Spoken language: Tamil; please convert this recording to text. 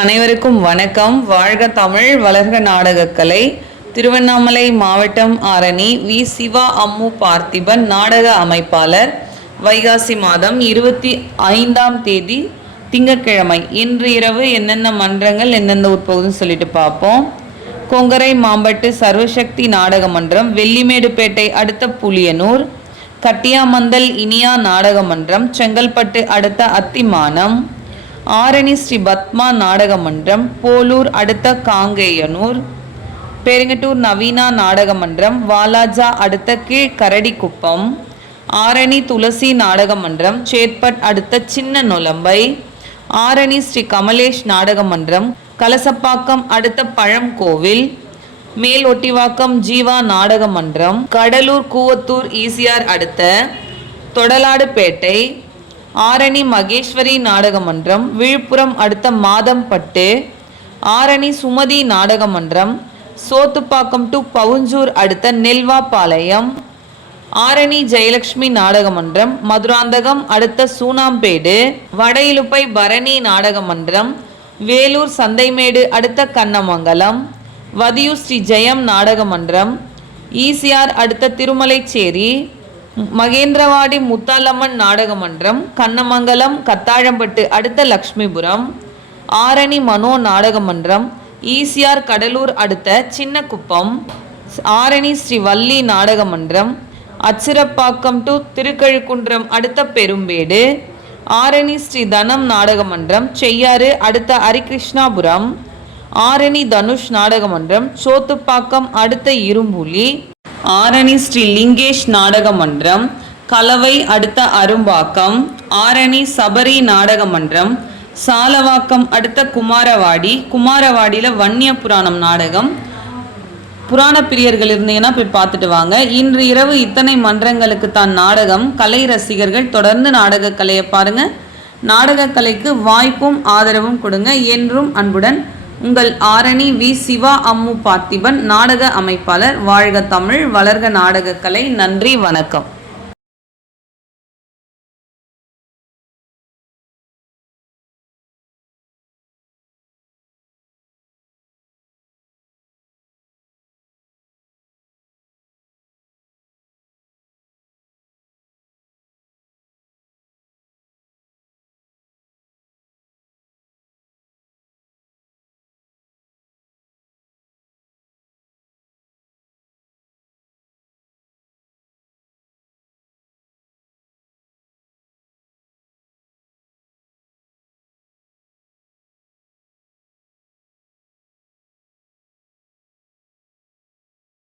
அனைவருக்கும் வணக்கம். வாழ்க தமிழ், வளர்க நாடகக்கலை. திருவண்ணாமலை மாவட்டம் ஆரணி வி. சிவா அம்மு பார்த்திபன் நாடக அமைப்பாளர். வைகாசி மாதம் 25ஆம் தேதி திங்கட்கிழமை. இன்று இரவு என்னென்ன மன்றங்கள் எந்தெந்த உட்பகுதுன்னு சொல்லிட்டு பார்ப்போம். கொங்கரை மாம்பட்டு சர்வசக்தி நாடக மன்றம், வெள்ளிமேடுபேட்டை அடுத்த புலியனூர், கட்டியாமந்தல் இனியா நாடக மன்றம், செங்கல்பட்டு அடுத்த அத்திமானம், ஆரணி ஸ்ரீ பத்மா நாடக மன்றம், போலூர் அடுத்த காங்கேயனூர், பெருங்கட்டூர் நவீனா நாடக மன்றம், வாலாஜா அடுத்த கீழ் கரடிக்குப்பம், ஆரணி துளசி நாடக மன்றம், சேத்பட் அடுத்த சின்ன நொலம்பை, ஆரணி ஸ்ரீ கமலேஷ் நாடக மன்றம், கலசப்பாக்கம் அடுத்த பழம்கோவில், மேல் ஒட்டிவாக்கம் ஜீவா நாடக மன்றம், கடலூர் கூவத்தூர் ஈசிஆர் அடுத்த தொடலாடுபேட்டை, ஆரணி மகேஸ்வரி நாடக மன்றம், விழுப்புரம் அடுத்த மாதம்பட்டு, ஆரணி சுமதி நாடக மன்றம், சோத்துப்பாக்கம் டு பவுஞ்சூர் அடுத்த நெல்வாபாளையம், ஆரணி ஜெயலட்சுமி நாடக மன்றம், மதுராந்தகம் அடுத்த சூனாம்பேடு, வடையிலுப்பை பரணி நாடக மன்றம், வேலூர் சந்தைமேடு அடுத்த கண்ணமங்கலம், வதியூர் ஸ்ரீ ஜெயம் நாடக மன்றம், ஈசிஆர் அடுத்த திருமலைச்சேரி, மகேந்திரவாடி முத்தாலம்மன் நாடக மன்றம், கண்ணமங்கலம் கத்தாழம்பட்டு அடுத்த லக்ஷ்மிபுரம், ஆரணி மனோ நாடக மன்றம், ஈசிஆர் கடலூர் அடுத்த சின்னக்குப்பம், ஆரணி ஸ்ரீ வள்ளி நாடக மன்றம், அச்சிரப்பாக்கம் டு திருக்கழுக்குன்றம் அடுத்த பெரும்பேடு, ஆரணி ஸ்ரீ தனம் நாடக மன்றம், செய்யாறு அடுத்த ஹரிகிருஷ்ணாபுரம், ஆரணி தனுஷ் நாடக மன்றம், சோத்துப்பாக்கம் அடுத்த இரும்புலி, ஆரணி ஸ்ரீ லிங்கேஷ் நாடக மன்றம், கலவை அடுத்த அரும்பாக்கம், ஆரணி சபரி நாடக மன்றம், சாலவாக்கம் அடுத்த குமாரவாடி, குமாரவாடியில் வன்னிய புராணம் நாடகம். புராண பிரியர்கள் இருந்தீங்கன்னா போய் பார்த்துட்டு வாங்க. இன்று இரவு இத்தனை மன்றங்களுக்கு தான் நாடகம். கலை ரசிகர்கள் தொடர்ந்து நாடக கலையை பாருங்க. நாடக கலைக்கு வாய்ப்பும் ஆதரவும் கொடுங்க. என்றும் அன்புடன் உங்கள் ஆரணி வி. சிவா அம்மு பார்த்திபன் நாடக அமைப்பாளர். வாழ்க தமிழ், வளர்க நாடகக்கலை. நன்றி, வணக்கம்.